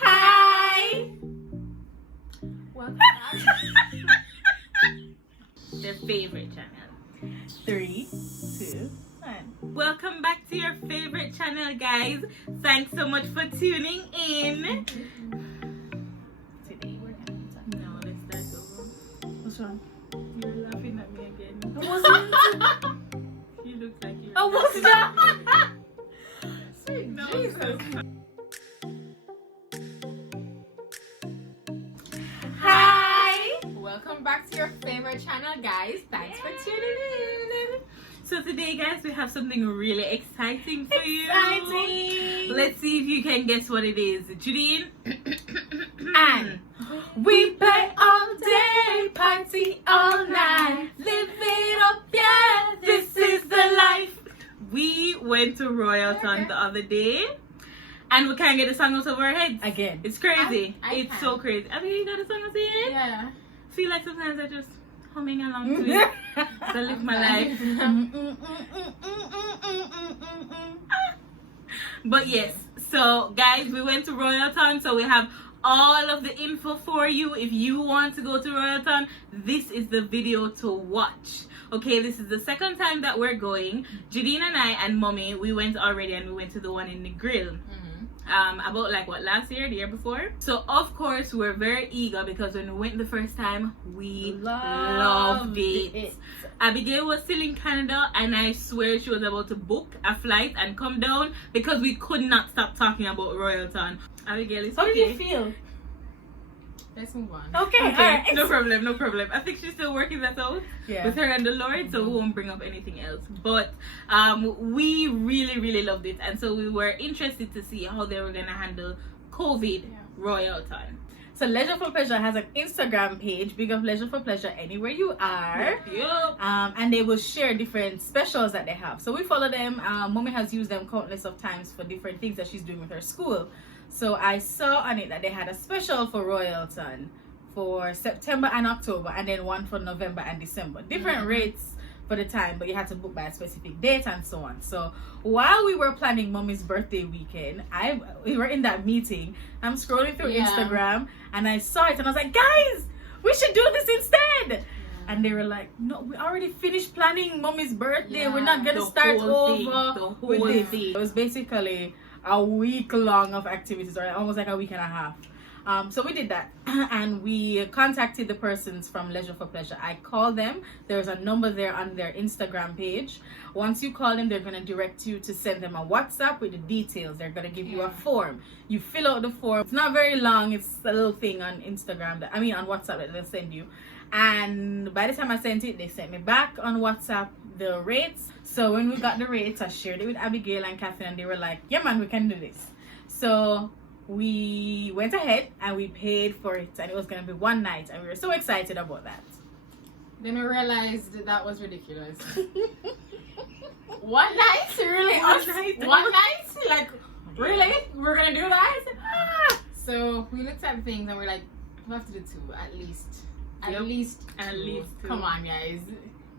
Hi! Welcome back. Their favorite channel. 3, 2, 1. Welcome back to your favorite channel, guys. Thanks so much for tuning in. Today we're going to talk. No, let's start over. What's wrong? You're laughing at me again. I wasn't. You look like you're I was not. Sweet No, Jesus. Hi! Welcome back to your favorite channel, guys. Thanks for tuning in. So today, guys, we have something really exciting for you. Exciting. Let's see if you can guess what it is. Judine? And we play all day, party all night, live it up, yeah. This is the life. We went to Royalton the other day and we can't get the song out of our heads. Again. It's crazy. I It's can. so crazy. I mean, you know the song I'm saying? Yeah. I feel like sometimes I just humming along to it. I live my life. But yes, so guys, we went to Royalton, so we have all of the info for you. If you want to go to Royalton, this is the video to watch. Okay, this is the second time that we're going. Judine and I and Mommy, we went already, and we went to the one in the grill. About like what, last year, the year before. So of course we're very eager because when we went the first time, we loved it. Abigail was still in Canada and I swear she was about to book a flight and come down because we could not stop talking about Royalton. Abigail is How okay. did you feel? Let's move on. Okay, alright. No problem, no problem. I think she's still working that out with her and the Lord, so we won't bring up anything else. But we really loved it, and so we were interested to see how they were gonna handle COVID Royalton. So Leisure for Pleasure has an Instagram page, Big of Leisure for Pleasure, anywhere you are. Yep. And they will share different specials that they have. So we follow them. Mommy has used them countless of times for different things that she's doing with her school. So I saw on it that they had a special for Royalton for September and October, and then one for November and December. Different rates for the time, but you had to book by a specific date and so on. So while we were planning Mommy's birthday weekend, we were in that meeting. I'm scrolling through Instagram and I saw it and I was like, guys, we should do this instead. And they were like, no, we already finished planning Mommy's birthday. We're not gonna start over with this. It was basically a week long of activities, or almost like a week and a half. So we did that and we contacted the persons from Leisure for Pleasure. I called them. There's a number there on their Instagram page. Once you call them, they're going to direct you to send them a WhatsApp with the details. They're going to give you a form. You fill out the form. It's not very long. It's a little thing on Instagram, on WhatsApp that they'll send you. And by the time I sent it, they sent me back on WhatsApp the rates. So when we got the rates, I shared it with Abigail and Catherine, and they were like, yeah man, we can do this. So we went ahead and we paid for it, and it was going to be one night, and we were so excited about that. Then we realized that was ridiculous. One night? Really? One night? Like, really? We're gonna do that? So we looked at things and we're like, we have to do 2 at least. At least 2. Come on, guys.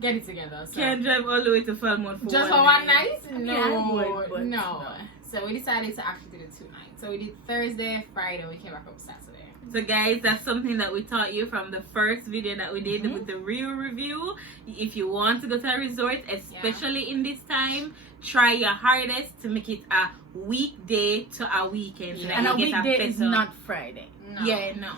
Get it together. So. Can't drive all the way to Falmouth for just one for one night? night? No. So we decided to actually do the 2 nights. So we did Thursday, Friday, and we came back up Saturday. So guys, that's something that we taught you from the first video that we did with the real review. If you want to go to a resort, especially in this time, try your hardest to make it a weekday to a weekend. So and a weekday is not Friday. No. Yeah, no.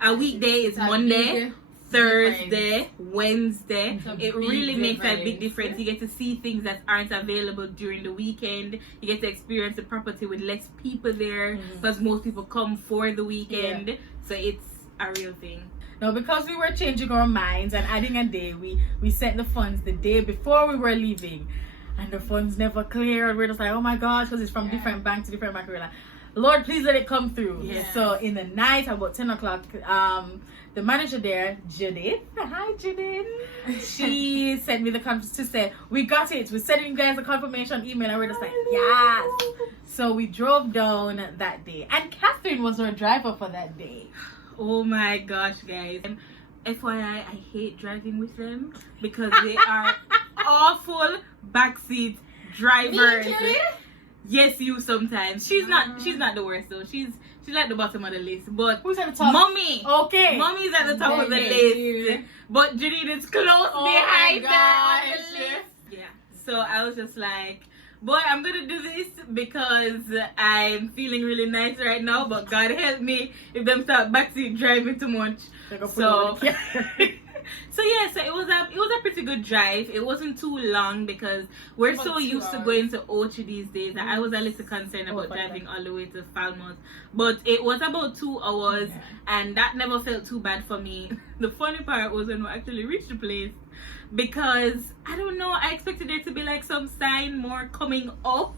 A weekday is Monday, Thursday, Wednesday. It really makes a big difference. You get to see things that aren't available during the weekend. You get to experience the property with less people there because most people come for the weekend. So it's a real thing. No, because we were changing our minds and adding a day, we sent the funds the day before we were leaving, and the funds never cleared. We're just like, oh my gosh, because it's from different bank to different bank. We're like, Lord, please let it come through. So in the night, about 10 o'clock, the manager there, Judith, hi Judith, she sent me the confirmation to say, we got it. We're sending you guys a confirmation email. And we're just like, yes. So we drove down that day. And Catherine was our driver for that day. Oh my gosh, guys. FYI, I hate driving with them because they are awful backseat drivers. yes, you sometimes. She's not the worst though. She's like the bottom of the list. But Who's at the top? Mommy. Okay. Mommy's at the top of the list. But Janine is close behind her on the list. Yeah. So I was just like, boy, I'm gonna do this because I'm feeling really nice right now, but God help me if them start backseat driving too much. So so yeah, so it was a pretty good drive. It wasn't too long because we're so used to going to Ochi these days that I was a little concerned about driving all the way to Falmouth. But it was about 2 hours and that never felt too bad for me. The funny part was when we actually reached the place, because I don't know, I expected there to be like some sign more coming up,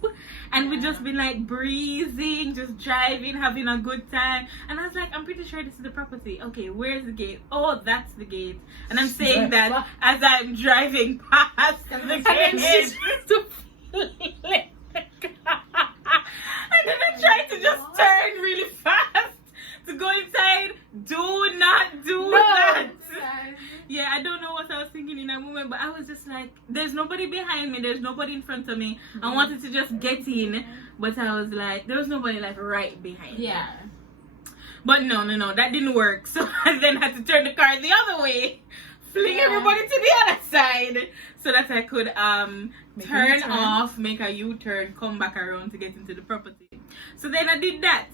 and we just been like breezing, just driving, having a good time. And I was like, I'm pretty sure this is the property. Okay, where's the gate? Oh, that's the gate. And I'm saying that as I'm driving past the gate. And then I tried to just turn really fast to go inside. Do not do that. Yeah, I don't know what I was thinking in that moment, but I was just like, there's nobody behind me, there's nobody in front of me. I wanted to just get in, but I was like, there was nobody like right behind me. But no, that didn't work. So I then had to turn the car the other way, fling everybody to the other side, so that I could turn off, make a U-turn, come back around to get into the property. So then I did that.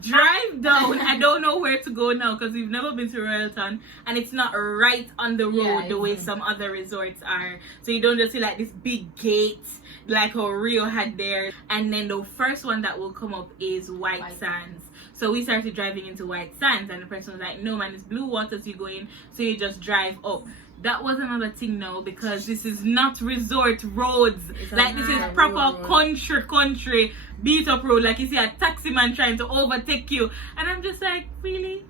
Drive down. I don't know where to go now because we've never been to Royalton and it's not right on the road the way some other resorts are. So you don't just see like this big gate like how Rio had there. And then the first one that will come up is White Sands. So we started driving into White Sands and the person was like, no man, it's blue waters you go in, so you just drive up. That was another thing now, because this is not resort roads. Like this is proper country beat up road. Like you see a taxi man trying to overtake you, and I'm just like, really?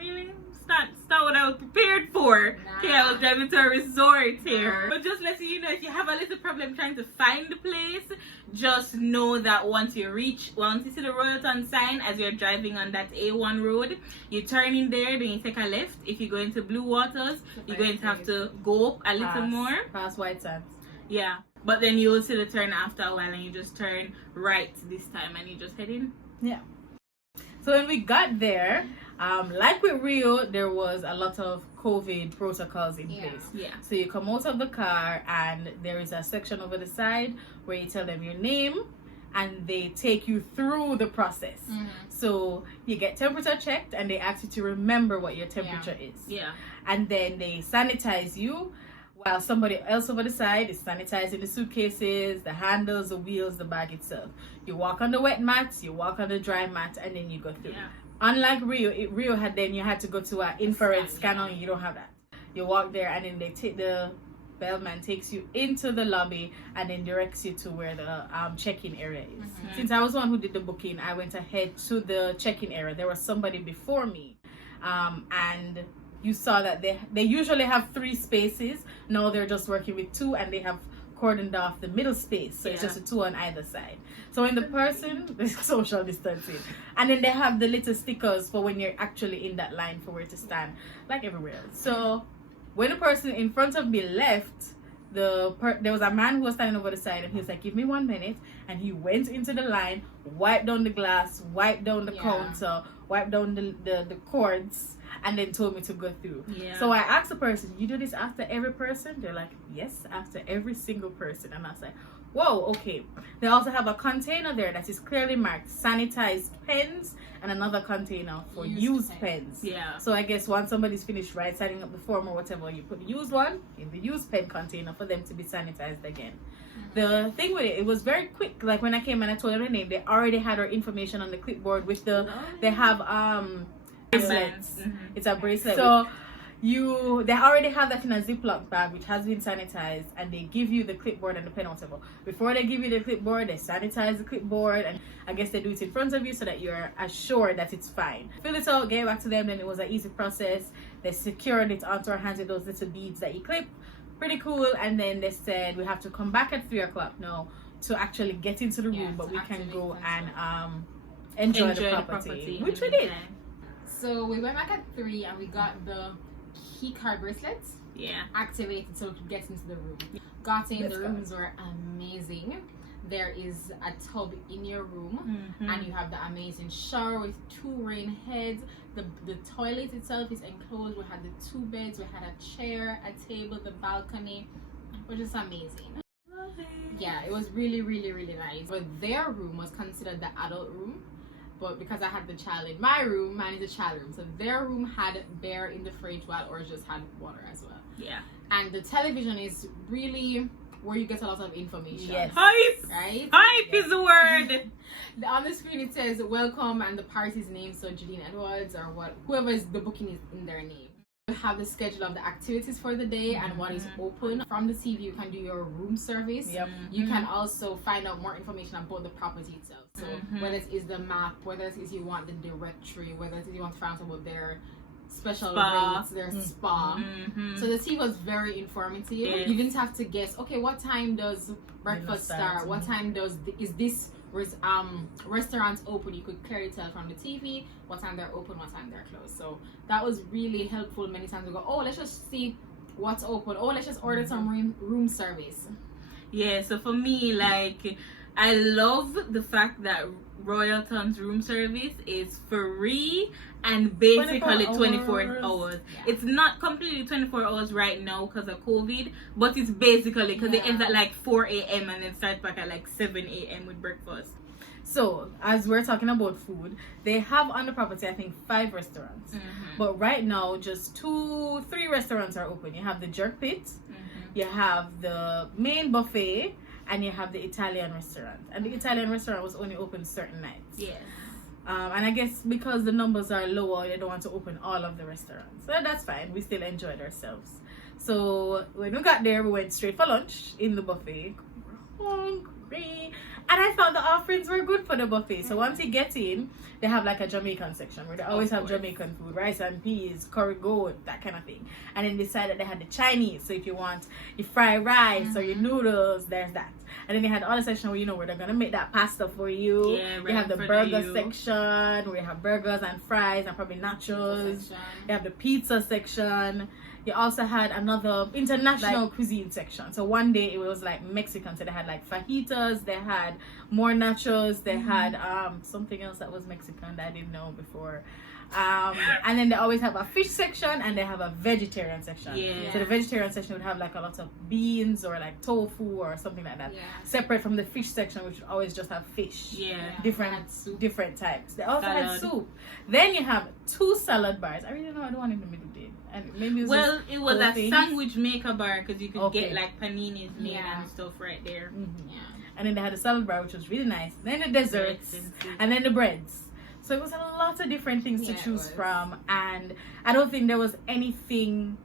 It's not what I was prepared for. Okay, I was driving to a resort here. But just letting you know, if you have a little problem trying to find the place, just know that once you see the Royalton sign as you're driving on that A1 road, you turn in there, then you take a left. If you go into Blue Waters, you're going to have to go up a little more. Past White Sands. Yeah. But then you will see the turn after a while and you just turn right this time and you just head in. Yeah. So when we got there, like with Rio, there was a lot of COVID protocols in place. Yeah. So you come out of the car and there is a section over the side where you tell them your name and they take you through the process. So you get temperature checked and they ask you to remember what your temperature is. Yeah. And then they sanitize you while somebody else over the side is sanitizing the suitcases, the handles, the wheels, the bag itself. You walk on the wet mats, you walk on the dry mat, and then you go through. Yeah. Unlike Rio, you had to go to an infrared scanner. You don't have that. You walk there and then they take the bellman takes you into the lobby and then directs you to where the check-in area is. Since I was the one who did the booking, I went ahead to the check-in area. There was somebody before me, and you saw that they usually have 3 spaces. Now they're just working with 2 and they have cordoned off the middle space, so it's just a 2 on either side. So when the person social distancing, and then they have the little stickers for when you're actually in that line for where to stand, like everywhere else. So when the person in front of me left, there was a man who was standing over the side and he was like, give me 1 minute, and he went into the line, wiped down the glass, wiped down the counter, wiped down the cords, and then told me to go through. So I asked the person, you do this after every person? They're like, yes, after every single person. And I was like, whoa, okay. They also have a container there that is clearly marked sanitized pens and another container for used pens. So I guess once somebody's finished signing up the form or whatever, you put the used one in the used pen container for them to be sanitized again. The thing with it was very quick. Like when I came and I told them her name, they already had her information on the clipboard with they have bracelets. It's a bracelet. So they already have that in a Ziploc bag which has been sanitized, and they give you the clipboard and the pen or whatever. Before they give you the clipboard, they sanitize the clipboard, and I guess they do it in front of you so that you're assured that it's fine. Fill it out, gave it back to them, then it was an easy process. They secured it onto our hands with those little beads that you clip. Pretty cool. And then they said we have to come back at 3 o'clock now to actually get into the room, but we can go and enjoy the property, which we did. So we went back at 3 and we got the key card bracelets activated so we could get into the room. Got in, the rooms were amazing. there is a tub in your room, and you have the amazing shower with 2 rain heads. The toilet itself is enclosed. We had the 2 beds, we had a chair, a table, the balcony, which is amazing. Yeah, it was really, really, really nice. But their room was considered the adult room, but because I had the child in my room, mine is a child room. So their room had beer in the fridge, while ours just had water as well. Yeah. And the television is really where you get a lot of information. Yes. Hype! Right? Hype is the word! On the screen it says welcome and the party's name, so Julian Edwards or whoever is the booking is in their name. You have the schedule of the activities for the day and what is open. From the TV you can do your room service. Yep. You can also find out more information about the property itself. So whether it is the map, whether it is you want the directory, whether it is you want to find out about their special rates, their spa. So the tea was very informative. Yes. You didn't have to guess, okay, what time does breakfast start? What time is this restaurant open? You could clearly tell from the TV what time they're open, what time they're closed. So that was really helpful. Many times we go, oh, let's just see what's open. Oh, let's just order some room service. Yeah, so for me, like, I love the fact that Royalton's room service is free and basically 24 hours. Yeah. It's not completely 24 hours right now because of COVID, but it's basically because it ends at like 4 a.m. and then starts back at like 7 a.m. with breakfast. So, as we're talking about food, they have on the property, I think, 5 restaurants. But right now, just 2-3 restaurants are open. You have the Jerk Pit, you have the main buffet, and you have the Italian restaurant. And the Italian restaurant was only open certain nights. Yes. And I guess because the numbers are lower, they don't want to open all of the restaurants. So that's fine. We still enjoyed ourselves. So when we got there, we went straight for lunch in the buffet. We were hungry. And I thought the offerings were good for the buffet. So once you get in, they have like a Jamaican section where they always have Jamaican food, rice and peas, curry goat, that kind of thing. And then they decided they had the Chinese. So if you want your fried rice or your noodles, there's that. And then they had the other section where, you know, where they're going to make that pasta for you. Yeah, they have the burger section where you have burgers and fries and probably nachos. They have the pizza section. You also had another international cuisine section. So one day it was like Mexican. So they had like fajitas, they had more nachos, they had something else that was Mexican that I didn't know before. And then they always have a fish section and they have a vegetarian section. Yeah. So the vegetarian section would have like a lot of beans or like tofu or something like that. Separate from the fish section, which would always just have fish. Different types. They also had soup. Then you have 2 salad bars. I really know I don't want in the middle there. And maybe it was a sandwich maker bar because you could get like paninis made and stuff right there. And then they had a salad bar, which was really nice. Then the desserts and then the breads. So it was a lot of different things to choose from, and I don't think there was anything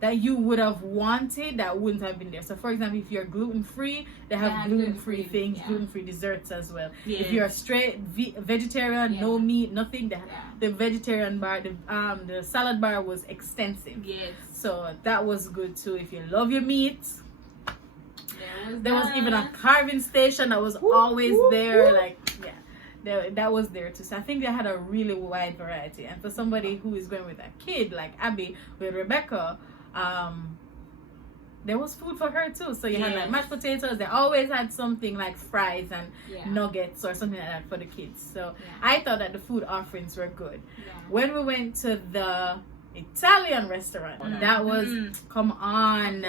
that you would have wanted that wouldn't have been there. So for example, if you're gluten-free, they have gluten-free things, gluten-free desserts as well. If you're straight vegetarian, no meat, nothing, the vegetarian bar, the salad bar was extensive. So that was good too. If you love your meat, there was even a carving station that was always there. That was there too. So I think they had a really wide variety. And for somebody who is going with a kid like Abby with Rebecca, there was food for her too. So you had like mashed potatoes. They always had something like fries and nuggets or something like that for the kids. So I thought that the food offerings were good. When we went to the Italian restaurant, that was come on,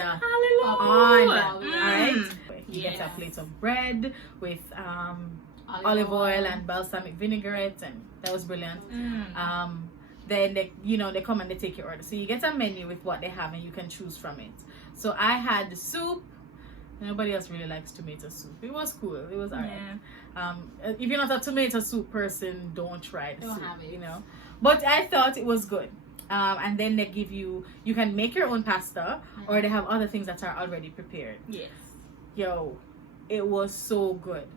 alright. You get a plate of bread with olive oil and balsamic vinaigrette, and that was brilliant. Then they come and they take your order, so you get a menu with what they have and you can choose from it. So I had the soup. Nobody else really likes tomato soup. It was cool. It was alright. If you're not a tomato soup person, don't try the soup. You know, but I thought it was good. And then they give you can make your own pasta, or they have other things that are already prepared. Yo, it was so good.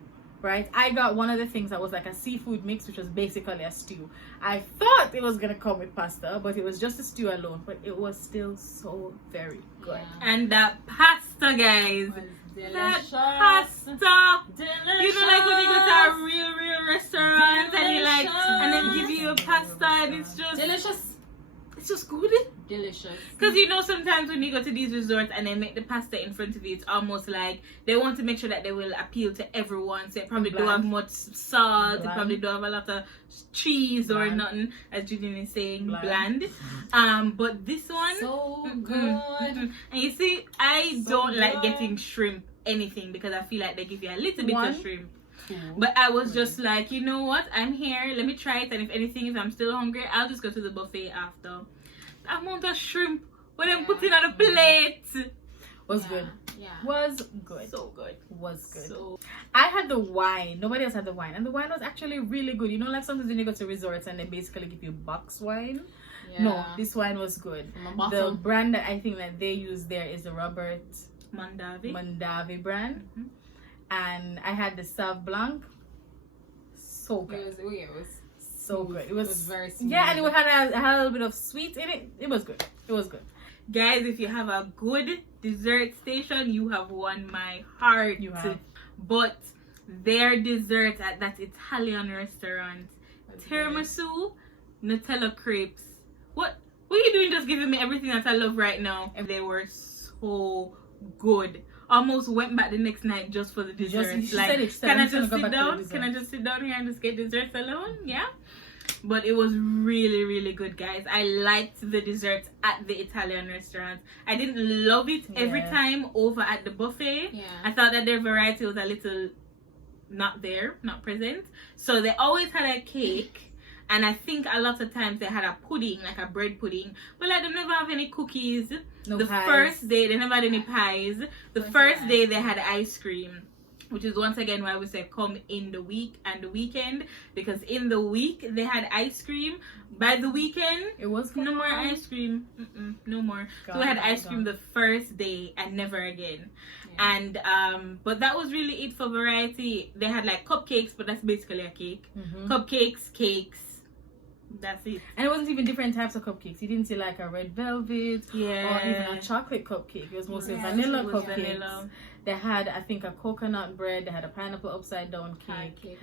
Right, I got one of the things that was like a seafood mix, which was basically a stew. I thought it was gonna come with pasta, but it was just a stew alone. But it was still so very good. And that pasta, guys, that pasta, you know, like when you go to a real restaurant and you like, and then give you a pasta and it's just delicious. It's just good. Delicious. Because you know, sometimes when you go to these resorts and they make the pasta in front of you, it's almost like they want to make sure that they will appeal to everyone. So it probably don't have much salt, it probably don't have a lot of cheese or nothing, as Julian is saying, bland. But this one, so good. And you see, I don't like getting shrimp anything because I feel like they give you a little bit of shrimp. But I was just like, you know what, I'm here, let me try it, and if anything, if I'm still hungry, I'll just go to the buffet after. The amount of shrimp when I'm putting on a plate was good. Yeah. Was good. So good. Was good. So I had the wine. Nobody else had the wine. And the wine was actually really good. You know, like sometimes when you go to resorts and they basically give you box wine. Yeah. No, this wine was good. The brand that I think that they use there is the Robert Mondavi brand. And I had the Sauv Blanc. So good. It was so good. It was very smooth. Yeah, and it had a little bit of sweet in it. It was good. It was good. guys, if you have a good dessert station, you have won my heart. You have. But their dessert at that Italian restaurant, tiramisu, Nutella crepes. What are you doing just giving me everything that I love right now? And they were so good. Almost went back the next night just for the dessert. Can I just sit down? Can I just sit down here and just get desserts alone? Yeah. But it was really, really good, guys. I liked the desserts at the Italian restaurant. I didn't love it every time over at the buffet. Yeah. I thought that their variety was a little not present. So they always had a cake. And I think a lot of times they had a pudding, like a bread pudding. But like they never have any cookies. The first day, they never had any pies. The first day they had ice cream. Which is once again why we say come in the week and the weekend. Because in the week they had ice cream. By the weekend, it was no more ice cream. No more. So we had ice cream the first day and never again. Yeah. And but that was really it for variety. They had like cupcakes, but that's basically a cake. Cupcakes, cakes. That's it. And it wasn't even different types of cupcakes. You didn't see like a red velvet or even a chocolate cupcake. It was mostly vanilla cupcakes. Vanilla. They had, I think, a coconut bread. They had a pineapple upside down cake. They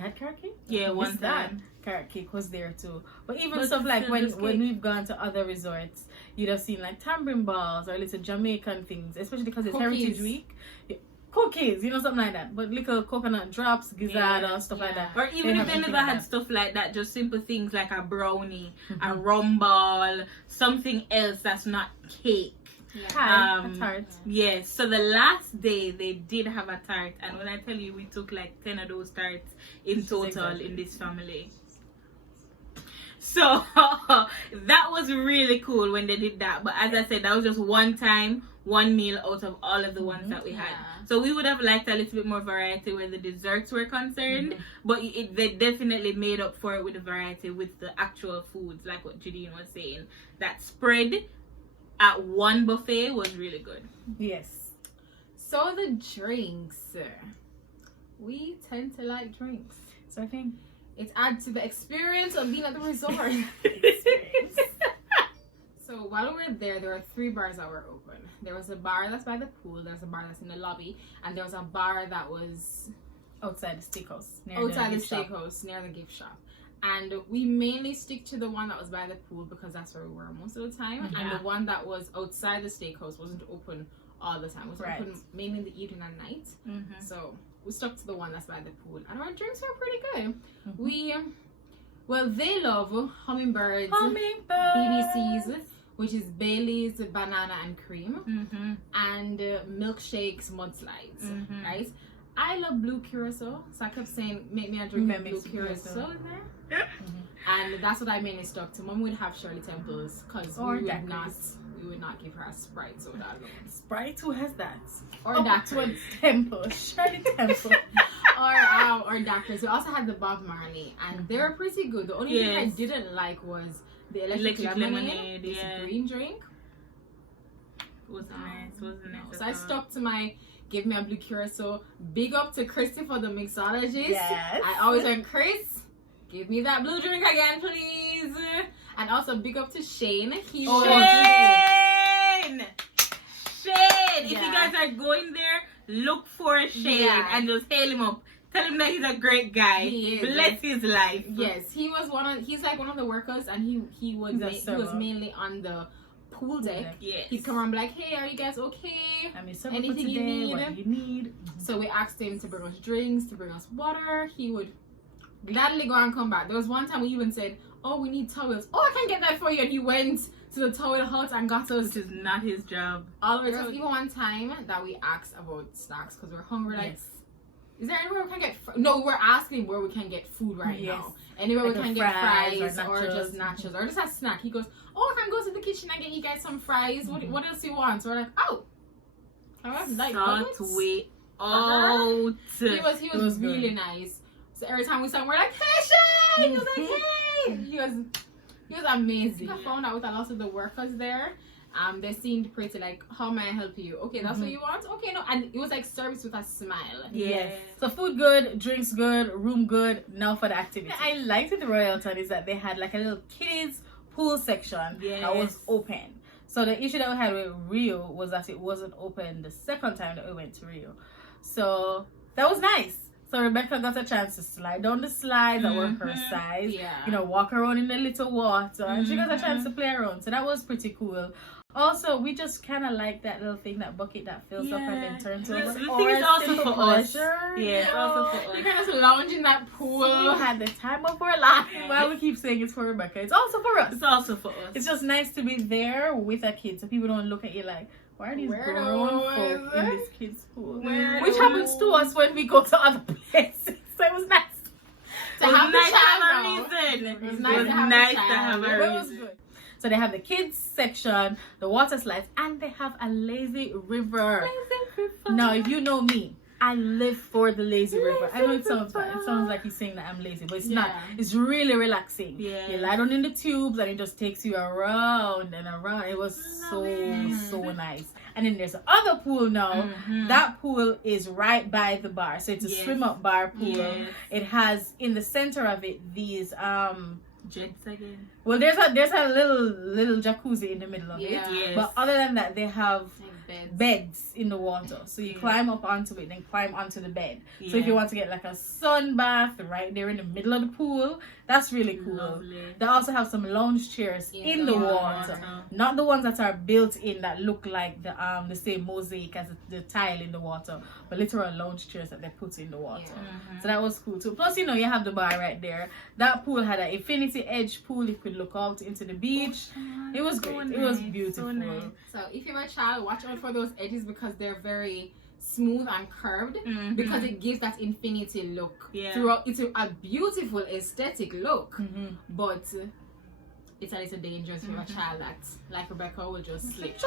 had carrot cake? Yeah, one time. Carrot cake was there too. But even stuff like when we've gone to other resorts, you'd have seen like tambourine balls or little Jamaican things, especially because it's Heritage Week. Cookies, you know, something like that. But little coconut drops, gizzards, stuff like that. Or even if they never had stuff like that, just simple things like a brownie, a rum ball, something else that's not cake. A tart. Yes, so the last day they did have a tart, and when I tell you we took like 10 of those tarts in total in this family. So that was really cool when they did that. But as I said, that was just one time, one meal out of all of the ones that we had. So we would have liked a little bit more variety where the desserts were concerned. But they definitely made up for it with the variety with the actual foods, like what Judine was saying. That spread at one buffet was really good. Yes. So the drinks. We tend to like drinks. So I think it adds to the experience of being at the resort. So while we were there were 3 bars that were open. There was a bar that's by the pool, there's a bar that's in the lobby, and there was a bar that was outside the steakhouse. Near the gift shop. And we mainly stick to the one that was by the pool because that's where we were most of the time. And the one that was outside the steakhouse wasn't open all the time. It was open mainly in the evening and night. So we stuck to the one that's by the pool. And our drinks were pretty good. They love hummingbirds, BBCs, which is Bailey's banana and cream, and milkshakes, mudslides, right? I love blue curacao, so I kept saying, make me a drink of blue curacao in there. And that's what I mainly stuck to. Mom would have Shirley Temples, because we would not give her a Sprite soda alone. Sprite? Who has that? Or Daiquiris. Temple. Shirley Temple. or Daiquiris. We also had the Bob Marley, and they were pretty good. The only thing I didn't like was the electric lemonade. This green drink. Wasn't nice. So I stuck to my give me a blue curacao. Big up to Christy for the mixologist. Yes. I always went, Chris, give me that blue drink again, please. And also big up to Shane. Shane! If you guys are going there, look for Shane and just hail him up. Tell him that he's a great guy. He is. Bless his life. Yes, he's like one of the workers, and he was mainly on the pool deck. Yes. He'd come around and be like, hey, are you guys okay? I mean, anything you need? What do you need? So we asked him to bring us drinks, to bring us water. He would gladly go and come back. There was one time we even said, oh, we need towels. Oh, I can get that for you. And he went to the towel hut and got us. Which is not his job. There was even one time that we asked about snacks because we're hungry. Like, is there anywhere we can get no, we're asking where we can get food now. Anywhere like we can get fries or just nachos or just a snack. He goes, oh, I can go to the kitchen and get you guys some fries. What else you want? So we're like, oh, I was like, way out. He was really nice. So every time we saw him, we're like, hey, Shane! He was like, hey! He was amazing. I found out with a lot of the workers there. They seemed pretty like, how may I help you? Okay, that's what you want? Okay, no. And it was like service with a smile. Yes. So food good, drinks good, room good. Now for the activity. What I liked with the Royalton is that they had like a little kids pool section that was open. So the issue that we had with Rio was that it wasn't open the second time that we went to Rio. So that was nice. So Rebecca got a chance to slide down the slides that were her size. Yeah. You know, walk around in the little water. And she got a chance to play around. So that was pretty cool. Also, we just kind of like that little thing, that bucket that fills up and then turns over. The thing is also for us. Yeah, it's also for us. You can just lounge in that pool. We had the time of our life. Well, we keep saying it's for Rebecca. It's also for us. It's also for us. It's just nice to be there with a kid so people don't look at you like, why are these grown folk in this kid's pool? Which happens to us when we go to other places. So it was nice. To have a reason. It was nice to have a reason. It was good. So they have the kids section, the water slides, and they have a lazy river. Now, if you know me, I live for the lazy river. I know it sounds bad. It sounds like he's saying that I'm lazy, but it's not. It's really relaxing. Yeah. You lie down in the tubes and it just takes you around and around. It was so nice. And then there's the other pool now. That pool is right by the bar. So it's a swim up bar pool. It has in the center of it these jets again. Well, there's a little jacuzzi in the middle of it. Yes. But other than that, they have beds in the water. So you climb up onto it, then climb onto the bed. So if you want to get like a sun bath right there in the middle of the pool, that's really cool. Lovely. They also have some lounge chairs in the water. Not the ones that are built in that look like the same mosaic as the tile in the water, but literal lounge chairs that they put in the water. So that was cool too. Plus, you know, you have the bar right there. That pool had an infinity edge pool. You could look out into the beach. It was great. It was beautiful. So if you have a child, watch out for those edges because they're very smooth and curved because it gives that infinity look throughout. It's a beautiful aesthetic look, but it's a little dangerous for a child that, like Rebecca, will just slip.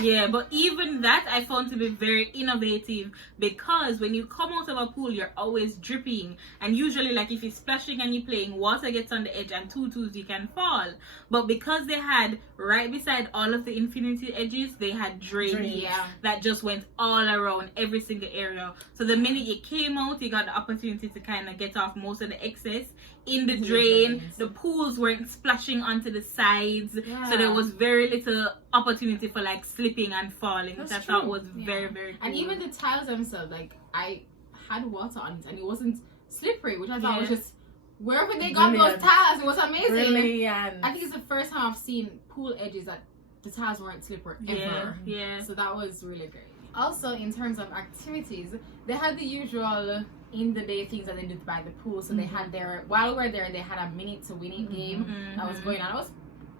Yeah, but even that I found to be very innovative because when you come out of a pool, you're always dripping. And usually, like if you're splashing and you're playing, water gets on the edge and tutus, you can fall. But because they had right beside all of the infinity edges, they had drainage that just went all around every single area. So the minute you came out, you got the opportunity to kind of get off most of the excess in the drain. The pools weren't splashing onto the sides, so there was very little opportunity for like slipping and falling, which I thought was very, very cool. And even the tiles themselves, like I had water on it and it wasn't slippery, which I thought was just wherever they got those tiles, it was amazing. I think it's the first time I've seen pool edges that the tiles weren't slippery ever. So that was really great. Also, in terms of activities, they had the usual in the day things that they did by the pool. So they had their, while we were there, they had a minute to win it game that was going on. It was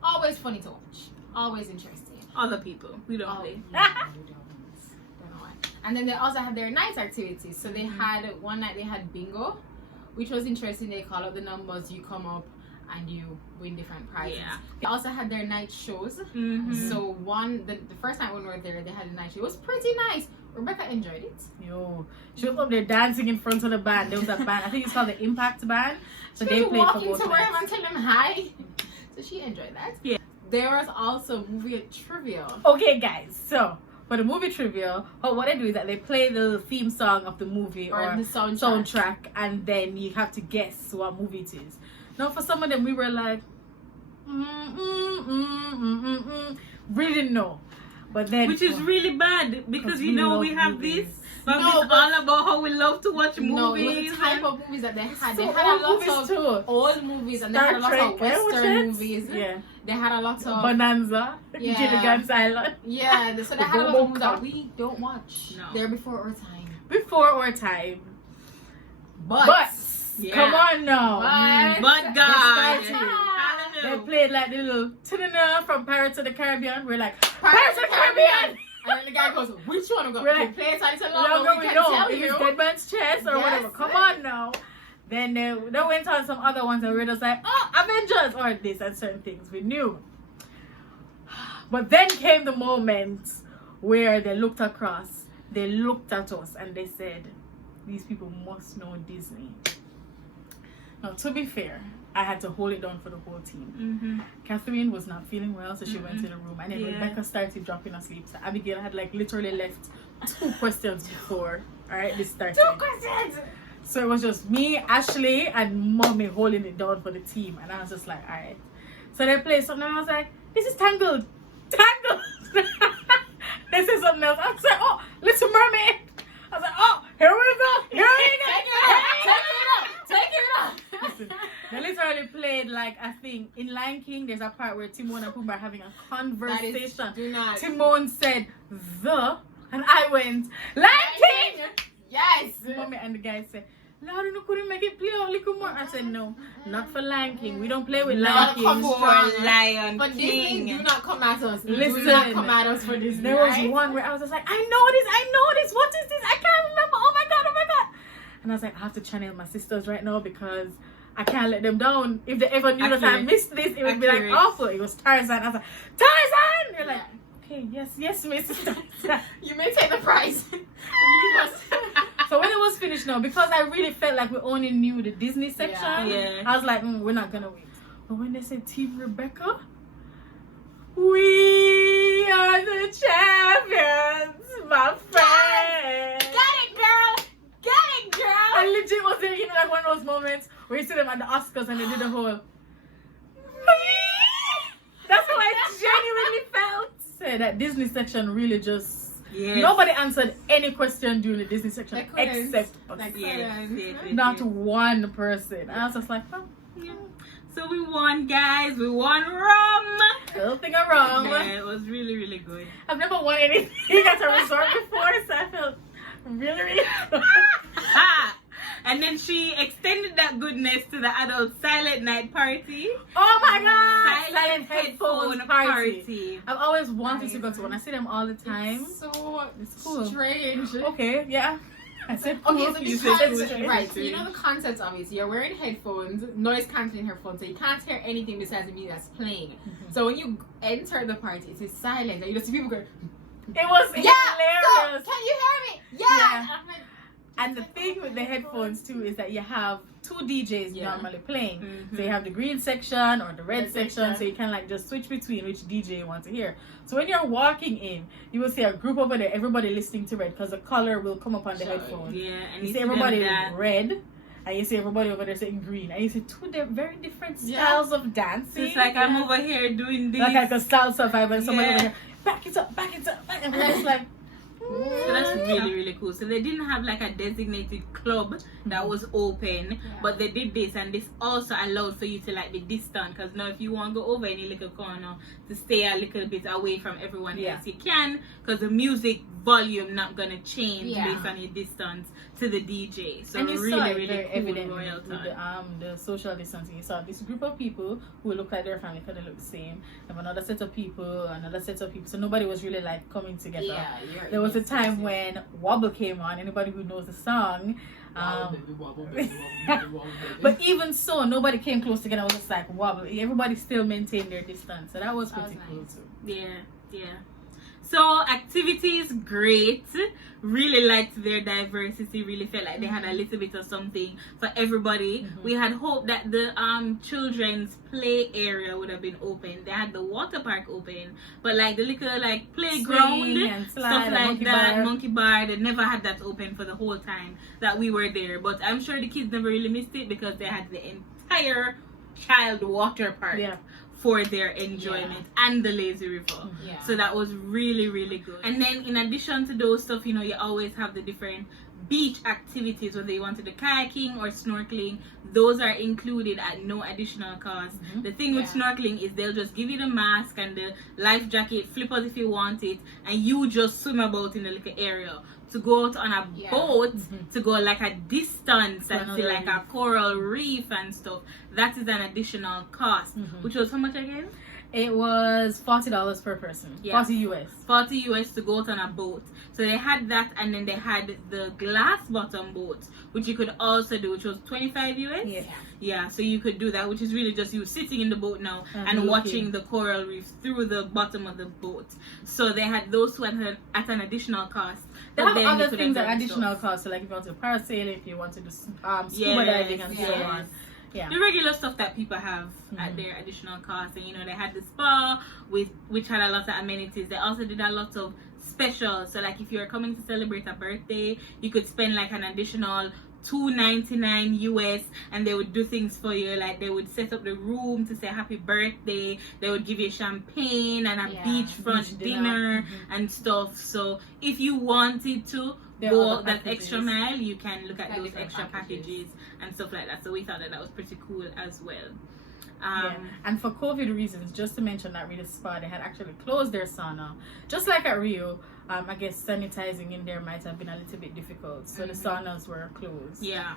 always funny to watch, always interesting. Other people, we don't play. Don't know why. And then they also had their night activities. So they had one night they had bingo, which was interesting. They call out the numbers, you come up and you win different prizes. They also had their night shows. So the first night when we were there, they had a night show. It was pretty nice. Rebecca enjoyed it. Yo, she was up there dancing in front of the band. There was a band, I think it's called the Impact Band. So she they played for both walking to him nights. and tell him hi. So she enjoyed that. Yeah. There was also movie trivia. Okay, guys. So for the movie trivia, what they do is that they play the theme song of the movie or the soundtrack, and then you have to guess what movie it is. Now, for some of them, we were like, really didn't know. But then, which is really bad because you know we have this But No, it's but- all about how we love to watch No, it was movies. the type of movies that they had. They So had a lot movies of too. old movies and they Star had a lot Trek, of Western which movies. Yeah. They had a lot of Bonanza, Yeah. Gilligan's Island. yeah. So they The had a lot of movies Robocop. that we don't watch. No. They're before our time. Before our time. But Yeah. Come on now. But God. They started. They Hallelujah. played like the little ta-da-da from Pirates of the Caribbean. We're like, Pirates of the Caribbean. Caribbean! And then the guy goes, "Which one of them?" We're like, Play it so Longer long, we we know can tell if you. it's Dead Man's Chest or Yes. whatever. Come on now. Then they went on some other ones and we're just like, oh, Avengers or this and certain things we knew. But then came the moment where they looked across, they looked at us and they said, these people must know Disney. Now, to be fair, I had to hold it down for the whole team. Mm-hmm. Catherine was not feeling well, so she went to the room. And then Yeah. Rebecca started dropping asleep. So Abigail had like literally left 2 questions before, alright, this started. 2 questions. So it was just me, Ashley, and Mommy holding it down for the team. And I was just like, alright. So they played something and I was like, this is Tangled. Tangled. They said something else. I was like, oh, Little Mermaid. I was like, oh, here we go. Here we go. Take it up. Listen, they literally played like, I think in Lion King there's a part where Timon and Pumbaa are having a conversation. Do not. Timon said the, and I went Lion King. Yes. Mommy and the guy said, Lord, you couldn't make it play a little more. I said, no, not for Lion King. We don't play with Lion Not King. for Lion But Disney, King. do not come at us. Listen, do not come at us for this. There was one where I was just like, I know this. What is this? I can't remember. Oh my god. And I was like, I have to channel my sisters right now because I can't let them down. If they ever knew that I Accurate. missed this, it would be like Accurate. awful. It was Tarzan. I was like, Tarzan! They're like, okay, yes, Miss Tarzan. You may take the prize. So when it was finished now, because I really felt like we only knew the Disney section, Yeah. I was like, we're not gonna wait. But when they said Team Rebecca, we are the champions, my friend. Got it, girl. I legit was there, like one of those moments where you see them at the Oscars and they do the whole. That's how I genuinely felt. Say that Disney section really just. Yes. Nobody answered any question during the Disney section They couldn't. except us. Like, Yes, yes, yes, Not yes. one person. I was just like, oh, Yeah. So we won, guys. We won rum. little thing wrong. Yeah, it was really, really good. I've never won anything at a resort before, so I felt really good. Ah, and then she extended that goodness to the adult silent night party. Oh my god! Silent headphone party. I've always wanted to go to one. I see them all the time. It's so It's cool. strange. Okay, yeah. I said cool. Okay, so You the said concept, strange. right? So you know the concept of it. So you're wearing headphones, noise cancelling headphones, so you can't hear anything besides the music that's playing. Mhm. So when you enter the party, it is silent, and you just see people going, It was "Yeah, hilarious. so, can you hear me? Yeah." Yeah. I'm like, And the thing with the headphones too is that you have 2 DJs Yeah. normally playing. Mhm. So you have the green section or the red Red section, section. so you can like just switch between which DJ you want to hear. So when you're walking in, you will see a group over there, everybody listening to red because the color will come up on the Sure. headphone. Yeah, and You see them everybody dance. red, and you see everybody over there saying green, and you see 2 very different Yeah. styles of So dancing. it's like I'm over here doing this. like a salsa vibe, and somebody Yeah. over here, back it up, and it's like. So that's really, really cool. So they didn't have like a designated club that was open, but they did this, and this also allowed for you to like be distant. Because now if you want to go over any little corner to stay a little bit away from everyone Yeah. else, you can, because the music volume not gonna change Yeah. based on your distance to the DJ. So And you really, saw it really very cool evident Royalton. with the social distancing. You saw this group of people who look like their family kind of look the same. Have another set of people, so nobody was really like coming together. Yeah, There was a time when Wobble came on. Anybody who knows the song, but even so, nobody came close together. It was just like Wobble. Everybody still maintained their distance, so that was That pretty was cool nice. too. Yeah. So activities, great. Really liked their diversity. Really felt like they had a little bit of something for everybody. Mhm. We had hoped that the children's play area would have been open. They had the water park open, but like the little like playground, Swing and slide, stuff and like monkey that, bar. monkey bar. They never had that open for the whole time that we were there. But I'm sure the kids never really missed it because they had the entire child water park. Yeah. for their enjoyment, and the lazy river. Yeah. So that was really, really good. And then in addition to those stuff, you know, you always have the different beach activities, whether you want to do kayaking or snorkeling. Those are included at no additional cost. The thing with snorkeling is they'll just give you the mask and the life jacket, flippers if you want it, and you just swim about in the little area. To go out on a boat, to go like a distance and see like a coral reef and stuff, that is an additional cost. Which was how much again? It was $40 per person. Yeah. 40 US. 40 US to go out on a boat. So they had that, and then they had the glass bottom boat, which you could also do, which was 25 US. Yeah. Yeah, so you could do that, which is really just you sitting in the boat now and watching the coral reef through the bottom of the boat. So they had those two at an additional cost. They have other things at additional cost. So like if you want to parasailing, if you want to do scuba diving and so on. Yeah. The regular stuff that people have at their additional cost. And you know, they had the spa which had a lot of amenities. They also did a lot of specials. So like if you're coming to celebrate a birthday, you could spend like an additional $2.99 US, and they would do things for you. Like they would set up the room to say happy birthday. They would give you champagne and a beachfront dinner and stuff. So if you wanted to go that extra mile, you can look at those extra packages and stuff like that. So we thought that was pretty cool as well. And for COVID reasons, just to mention that Rita's Spa, they had actually closed their sauna, just like at Rio. I guess sanitizing in there might have been a little bit difficult, so the saunas were closed. Yeah,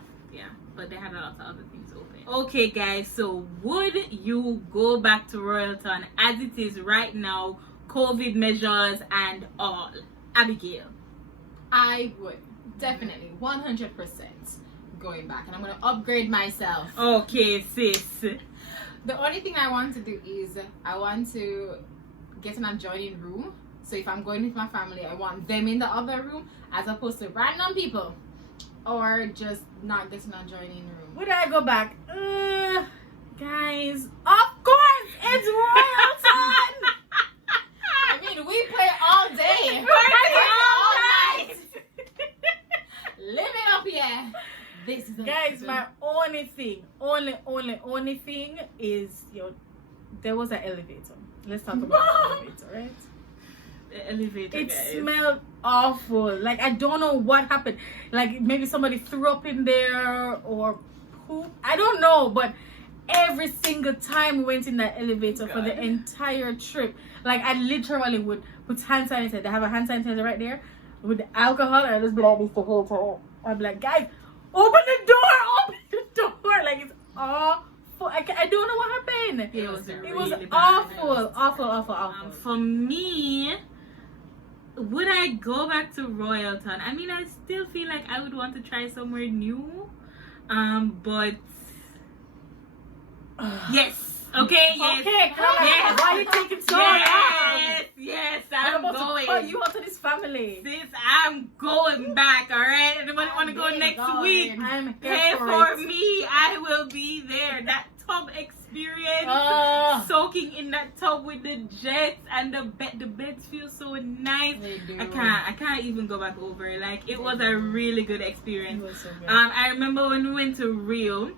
but they had a lot of other things open. Okay guys, so would you go back to Royalton as it is right now, COVID measures and all? Abigail? I would definitely 100% going back, and I'm gonna upgrade myself. Okay, sis. The only thing I want to do is I want to get an adjoining room. So if I'm going with my family, I want them in the other room as opposed to random people, or just not get an adjoining room. Would I go back? Guys, of course it's Royalton. I mean, we play all day. All night. Living up here. This is guys, my only thing is, there was an elevator. Let's talk about the elevator, right? The elevator, it guys. smelled awful. Like I don't know what happened. Like maybe somebody threw up in there or poop. I don't know, but every single time we went in that elevator for the entire trip, like I literally would put hand sanitizer. They have a hand sanitizer right there with the alcohol, and I just be like this the whole time. I'd be like, guys, open the door. Like it's awful. I don't know what happened. It was really awful. For me, would I go back to Royalton? I mean, I still feel like I would want to try somewhere new. But yes. Okay, yes. Okay, yes. Why are you taking so long? Yes, I'm going. Oh, you out to this family. Sis, I'm going back, alright? Anybody want to go next week? I'm Pay for me. I will be there. That tub experience, soaking in that tub with the jets and the beds feel so nice. I can't even go back over. Like it was a really good experience. It was so good. I remember when we went to Rio,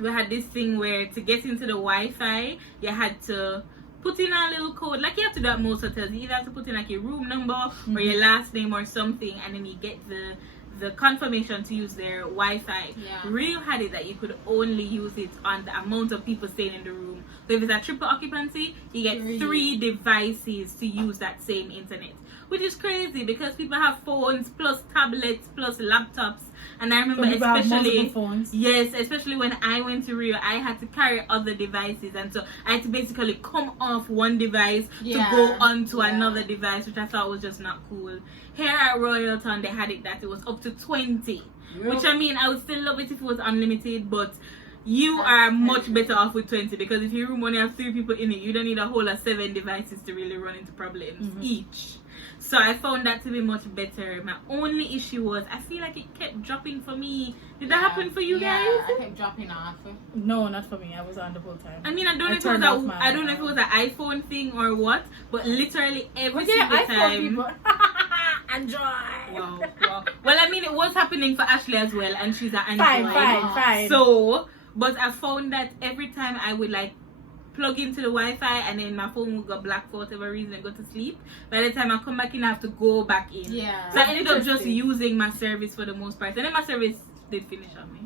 we had this thing where to get into the Wi-Fi, you had to put in a little code. Like you have to do at most hotels. You either have to put in like your room number or your last name or something, and then you get the confirmation to use their Wi-Fi. Rio had it that you could only use it on the amount of people staying in the room. So if it's a triple occupancy, you get 3 devices to use that same internet, which is crazy because people have phones plus tablets plus laptops. And I remember especially when I went to Rio, I had to carry other devices, and so I had to basically come off one device to go onto another device, which I thought was just not cool. Here at Royalton, they had it that it was up to 20, which I mean, I would still love it if it was unlimited, but you are much better off with 20, because if your room only has 3 people in it, you don't need a whole of 7 devices to really run into problems each. So I found that to be much better. My only issue was I feel like it kept dropping for me. Did that happen for you guys? I kept dropping off. No, not for me. I was on the whole time. I mean, I don't know if it was an iPhone thing or what, but literally every single time. Android. Wow. Well, I mean, it was happening for Ashley as well, and she's an Android. Fine. So, but I found that every time I would like plug into the Wi-Fi and then my phone will go black for whatever reason and go to sleep. By the time I come back in, I have to go back in. Yeah. So I ended up just using my service for the most part. And then my service did finish on me.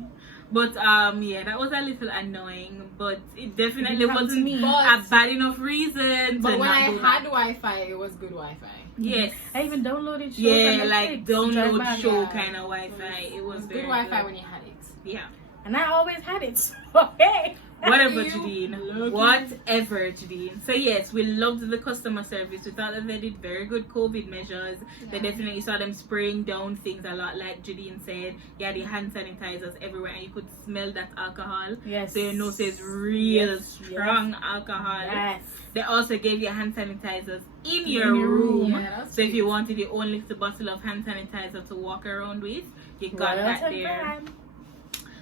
But yeah, that was a little annoying. But it definitely wasn't a bad enough reason. But to when not I go had back. Wi-Fi, it was good Wi-Fi. Yes. I even downloaded shows. Yeah, on like Netflix, download drive show back. kind of Wi-Fi. It was good very Wi-Fi good. when you had it. Yeah. And I always had it. So hey. Whatever, You Jadine. lucky. Whatever, Jadine. So yes, we loved the customer service. We thought that they did very good COVID measures. They definitely saw them spraying down things a lot, like Jadine said. Yeah, the hand sanitizers everywhere, and you could smell that alcohol. Yes. So you know, so it's real Yes, strong alcohol. Yes. They also gave you hand sanitizers in your room. Yeah, that's So if you sweet. wanted your own little bottle of hand sanitizer to walk around with, you got that Royalton there. fan.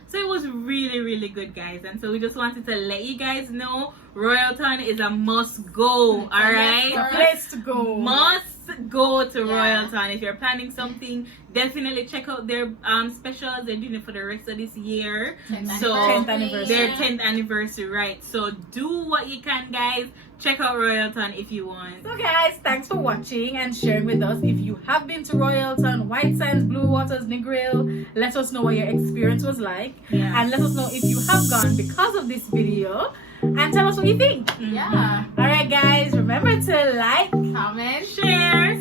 So it was really, really good, guys. And so we just wanted to let you guys know Royalton is a must go. All right, A place to go. must go to Yeah. Royalton. If you're planning something, definitely check out their specials. They're doing it for the rest of this year. 10th So 10th anniversary. their 10th anniversary, right? So do what you can, guys. Check out Royalton if you want. So guys, thanks for watching and sharing with us. If you have been to Royalton, White Sands, Blue Waters, Negril, let us know what your experience was like. Yeah. And let us know if you have gone because of this video. And tell us what you think. Yeah. Alright guys, remember to like, Comment. Share.